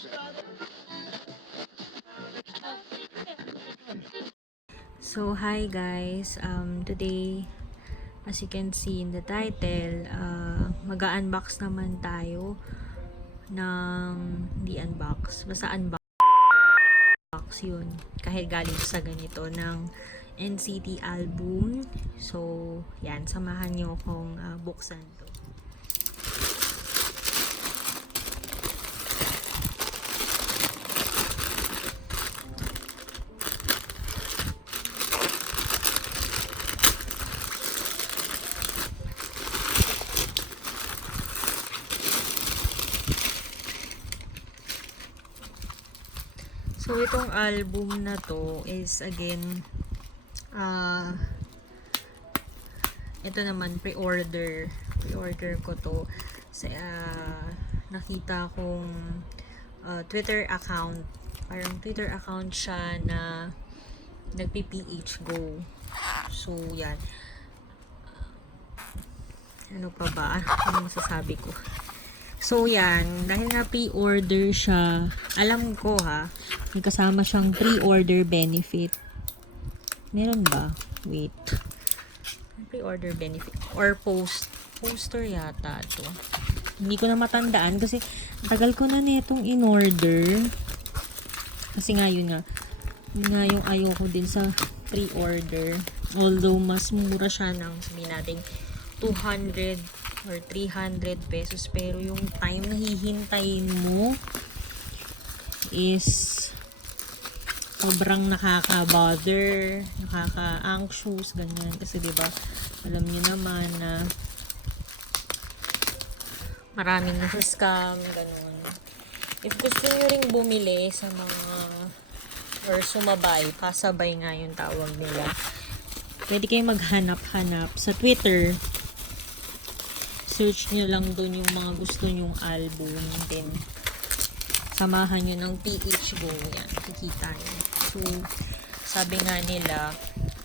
So hi guys, today as you can see in the title, mag-unbox naman tayo ng basta unbox yun, kahit galing sa ganito ng NCT album. So yan, samahan nyo kong buksan to. So, itong album na to is again, ito naman, pre-order ko to sa nakita kong Twitter account. Parang Twitter account siya na nagpi-PH Go. So, yan. Ano pa ba? Ano masasabi ko? So, yan. Dahil na pre-order siya, alam ko may kasama siyang pre-order benefit. Meron ba? Wait. Pre-order benefit. Or poster yata to. Hindi ko na matandaan kasi tagal ko na netong in-order. Kasi nga yun nga. Yun nga yung ayoko din sa pre-order. Although, mas mura siya ng sabihin natin 200 or 300 pesos, pero yung time na hihintayin mo is sobrang nakaka-bother, nakaka-anxious, ganyan. Kasi diba, alam niyo naman na maraming nasa-scam, ganun. If gusto niyo ring bumili sa mga or sumabay, pasabay nga yung tawag nila, pwede kayong maghanap-hanap sa Twitter. Search nyo lang doon yung mga gusto nyong album. Then, samahan nyo ng PH Go. Yan, kikita nyo. So, sabi nga nila,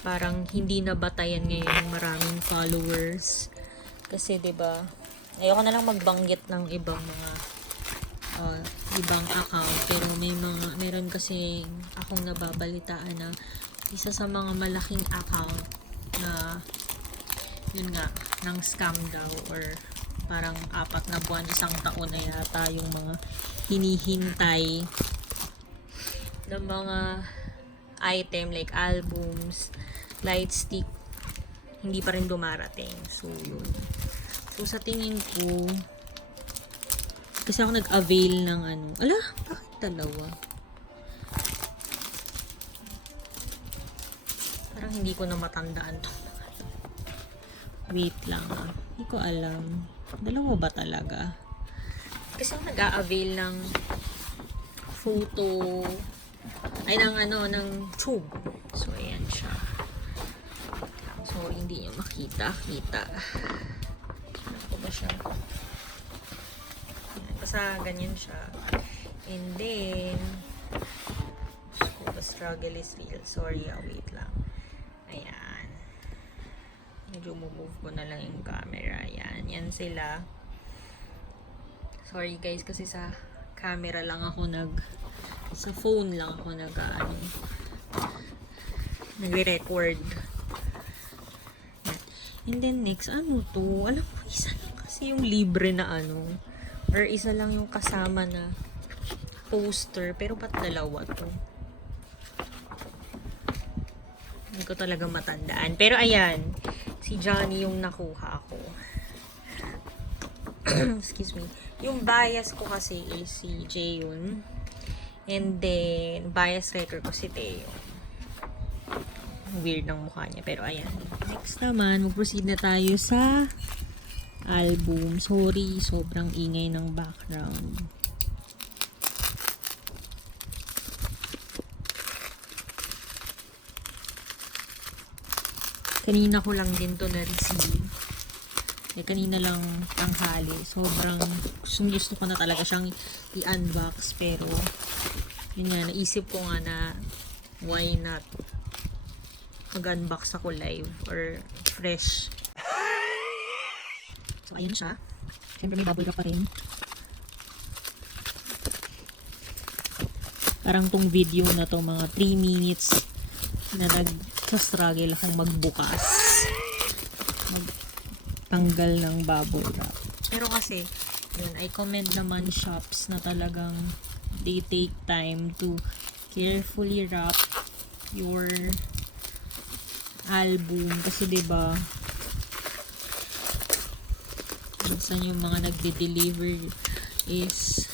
parang hindi na batayan ngayon yung maraming followers. Kasi, diba, ayoko na lang magbanggit ng ibang mga ibang account. Pero meron kasi akong nababalitaan na isa sa mga malaking account na yun nga, ng scam daw, or parang 4 na buwan, 1 taon na yata yung mga hinihintay ng mga item like albums, light stick, hindi pa rin dumarating. So yun. So sa tingin ko, kasi ako nag-avail ng bakit dalawa? Parang hindi ko na matandaan to. Wait lang. Hindi ko alam. Dalawa ba talaga? Kasi ako nag-a-avail ng photo ng tube. So, ayan siya. So, hindi nyo makita. Ano ba siya? Ayan, basta ganyan siya. And then, the struggle is real. Sorry, wait lang. Ayan. Medyo move ko na lang yung camera. Yan sila. Sorry guys, kasi sa camera lang ako sa phone lang ako nagre-record. And then next, ano to? Alam ko, isa lang kasi yung libre na or isa lang yung kasama na poster, pero ba't dalawa to? Hindi ko talaga matandaan. Pero ayan, si Johnny yung nakuha ko. Excuse me. Yung bias ko kasi is si Jayun. And then, bias writer ko si Teo. Weird ng mukha niya. Pero ayan. Next naman, mag-proceed na tayo sa album. Sorry, sobrang ingay ng background. Kanina ko lang din to na-receive. Kanina lang tanghali. Sobrang gusto ko na talaga siyang i-unbox. Pero, yun nga, naisip ko nga na why not mag-unbox ako live or fresh. So, ayun siya. Siyempre may bubble wrap pa rin. Parang tong video na to, mga 3 minutes na nag-struggle akong magbukas. Magtanggal ng bubble wrap. Pero kasi, yun, I commend naman shops na talagang they take time to carefully wrap your album. Kasi diba, minsan yung mga nagde-deliver is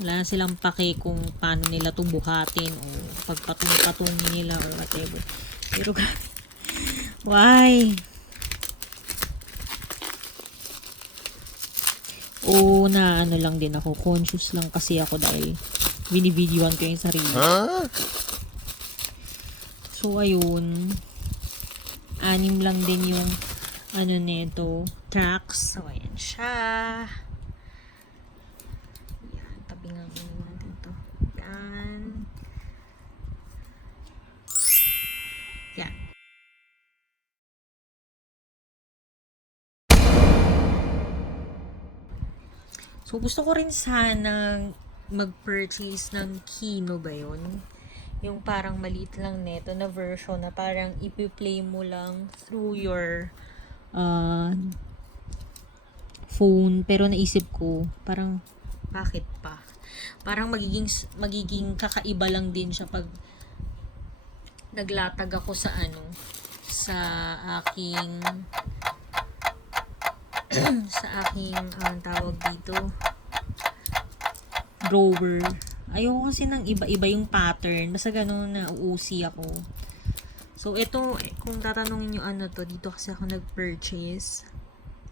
wala silang pake kung paano nila ito buhatin o pagpatong-patong nila or whatever. Pero why? O na ano lang din ako, conscious lang kasi ako dahil binivideoan ko yung sarili. So ayun, 6 lang din yung ano nito, tracks. So ayan siya. Yan, tabi nga muna natin to. Yan. Yan. So gusto ko rin sana mag-purchase ng Kino ba yun? Yung parang maliit lang neto na version na parang ipi-play mo lang through your phone. Pero naisip ko, parang bakit pa? Parang magiging kakaiba lang din siya pag naglatag ako sa sa aking tawag dito, drawer. Ayoko kasi ng iba-iba yung pattern. Basta ganun na uusi ako. So, ito, kung tatanungin nyo to, dito kasi ako nag-purchase.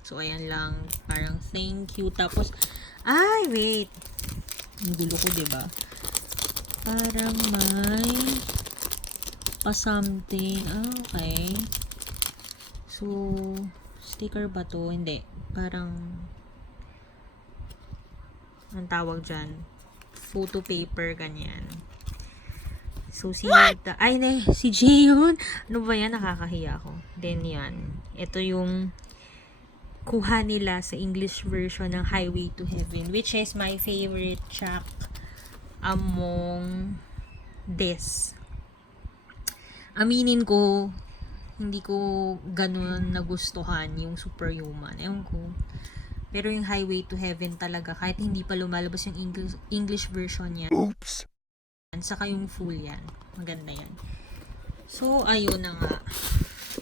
So, ayan lang. Parang thank you. Tapos, wait. Ang gulo ko, diba? Parang may pa-something. Okay. So, sticker ba to? Hindi. Parang, ang tawag dyan, photo paper, ganyan. So, si Jay yun. Ano ba yan? Nakakahiya ako. Then, yan. Ito yung kuha nila sa English version ng Highway to Heaven, which is my favorite track among this. Aminin ko, hindi ko ganun nagustuhan yung Superhuman. Ewan ko. Pero yung Highway to Heaven talaga, kahit hindi pa lumalabas yung English version yan. Oops! Saka yung full yan. Maganda yan. So, ayun na nga.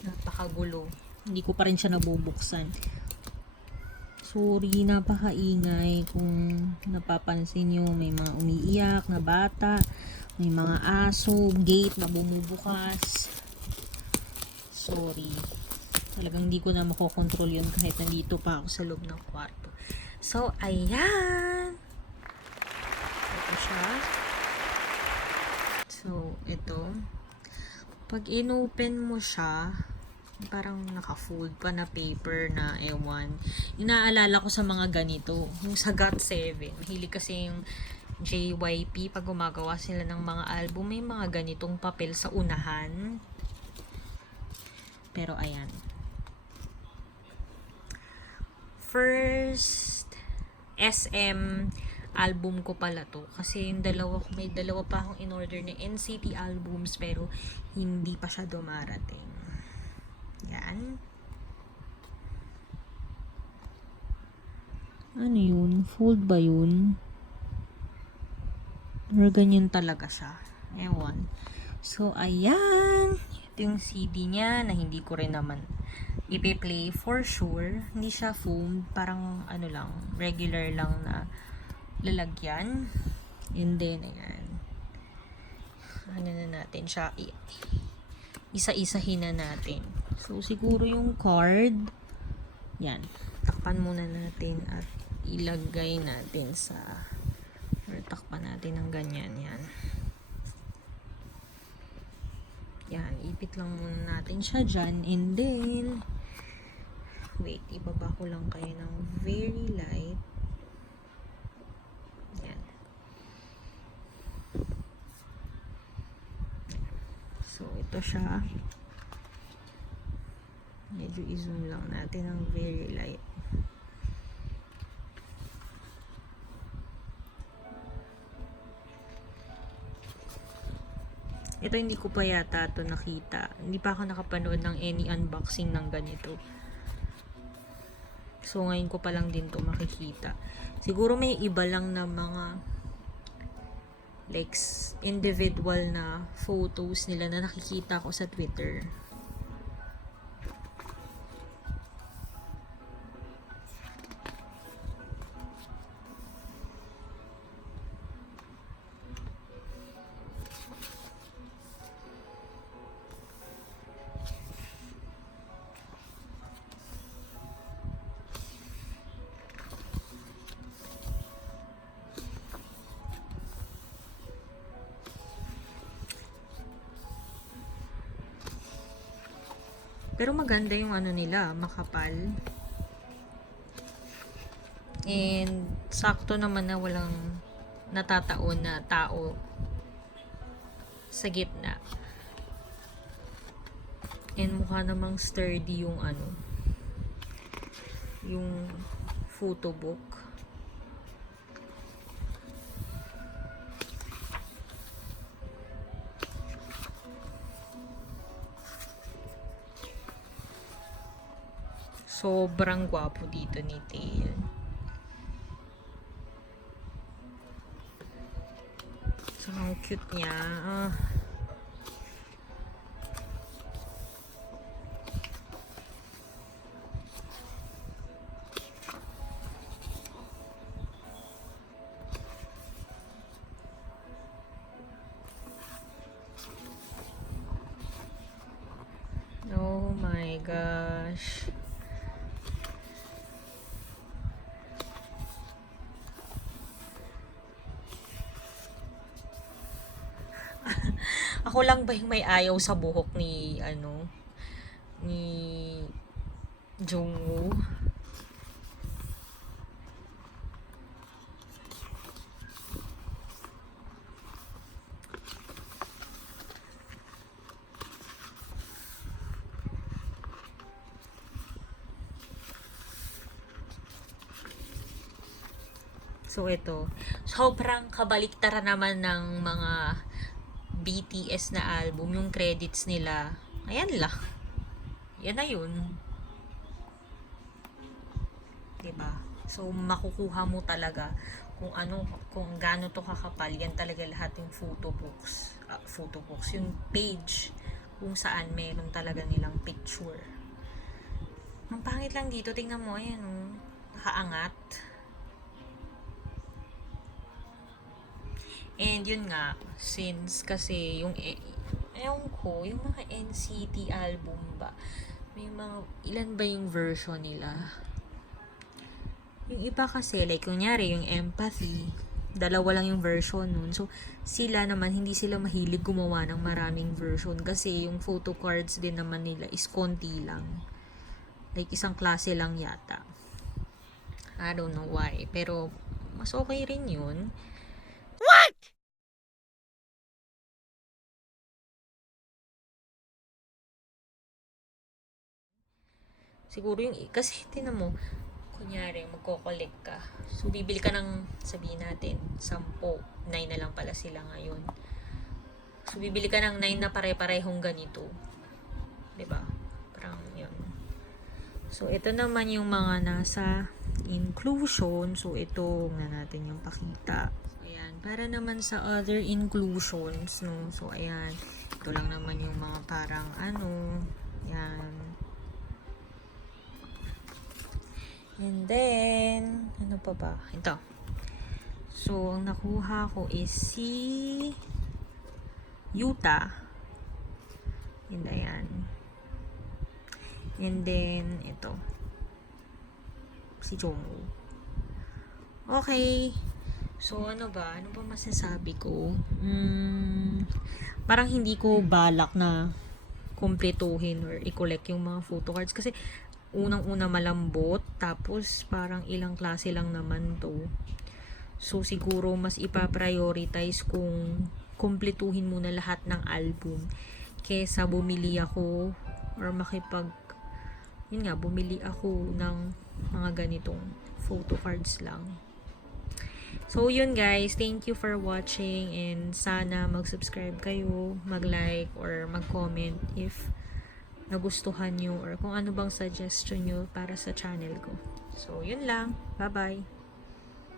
Napakagulo. Hindi ko pa rin siya nabubuksan. Sorry, napakaingay. Kung napapansin nyo, may mga umiiyak na bata, may mga aso, gate na bumubukas. Sorry. Talagang hindi ko na makokontrol yun kahit nandito pa ako sa loob ng kwarto. So, ayan. Ito siya. So, ito. Pag inopen mo siya, parang naka-fold pa na paper na ewan. Inaalala ko sa mga ganito. Yung sa GOT7. Mahilig kasi yung JYP. Pag gumagawa sila ng mga album, may mga ganitong papel sa unahan. Pero, ayan. First SM album ko pala to kasi yung may dalawa pa akong in-order na NCT albums pero hindi pa siya dumarating. Yan. Ano yun? Fold ba yun? Or ganyan talaga siya? Ewan. So, ayan. Ito yung CD niya na hindi ko rin naman ipi-play for sure. Hindi siya foam. Parang ano lang, regular lang na lalagyan. And then, ayan. Ano na natin siya? Isa-isahin na natin. So, siguro yung card. Yan. Takpan muna natin at ilagay natin sa or takpan natin ng ganyan. Yan. Yan. Ipit lang muna natin siya dyan. And then, wait, ibaba ko lang kayo ng very light. Yan. So, ito siya. Medyo i-zoom lang natin ng very light. Ito hindi ko pa yata ito nakita. Hindi pa ako nakapanood ng any unboxing ng ganito. So, ngayon ko pa lang din to makikita. Siguro may iba lang na mga like individual na photos nila na nakikita ko sa Twitter. Pero maganda yung ano nila, makapal. And sakto naman na walang natataon na tao sa gitna. And mukha namang sturdy yung ano, yung photo book. Sobrang gwapo dito ni Tail. So, ang cute niya. Oh my gosh. Ako lang ba yung may ayaw sa buhok ni ni Jungwoo? So ito, sobrang kabaliktaran naman ng mga BTS na album, yung credits nila. Ayan lang. Yan na yun. Diba? So, makukuha mo talaga kung gaano to kakapal. Yan talaga lahat yung photo books, yung page kung saan meron talaga nilang picture. Ang pangit lang dito, tingnan mo, ayan nakaangat. And yun nga, since kasi yung ewan ko, yung mga NCT album ba, may mga, ilan ba yung version nila? Yung iba kasi, like, kunyari, yung Empathy, dalawa lang yung version nun. So, sila naman, hindi sila mahilig gumawa ng maraming version kasi yung photo cards din naman nila is konti lang. Like, isang klase lang yata. I don't know why. Pero, mas okay rin yun. What? Siguro yung, kasi tinan mo, kunyari, magko-collect ka. So, bibili ka ng, sabihin natin, 10, 9 na lang pala sila ngayon. So, bibili ka ng 9 na pare-parehong ganito. 'Di ba? Parang yun. So, ito naman yung mga nasa inclusion. So, ito na natin yung pakita. Ayan. Para naman sa other inclusions, no? So, ayan. Ito lang naman yung mga parang ayan. And then, ano pa ba? Ito. So, ang nakuha ko is si Yuta. And ayan. And then, ito. Si Jungwoo. Okay. So, ano ba? Ano ba masasabi ko? Parang hindi ko balak na kumpletuhin or i-collect yung mga photo cards. Kasi, unang-una malambot. Tapos, parang ilang klase lang naman to. So, siguro mas ipa-prioritize kung kumpletuhin muna lahat ng album kesa bumili ako or bumili ako ng mga ganitong photo cards lang. So, yun guys. Thank you for watching and sana mag-subscribe kayo, mag-like, or mag-comment if nagustuhan nyo or kung ano bang suggestion nyo para sa channel ko. So, yun lang. Bye-bye!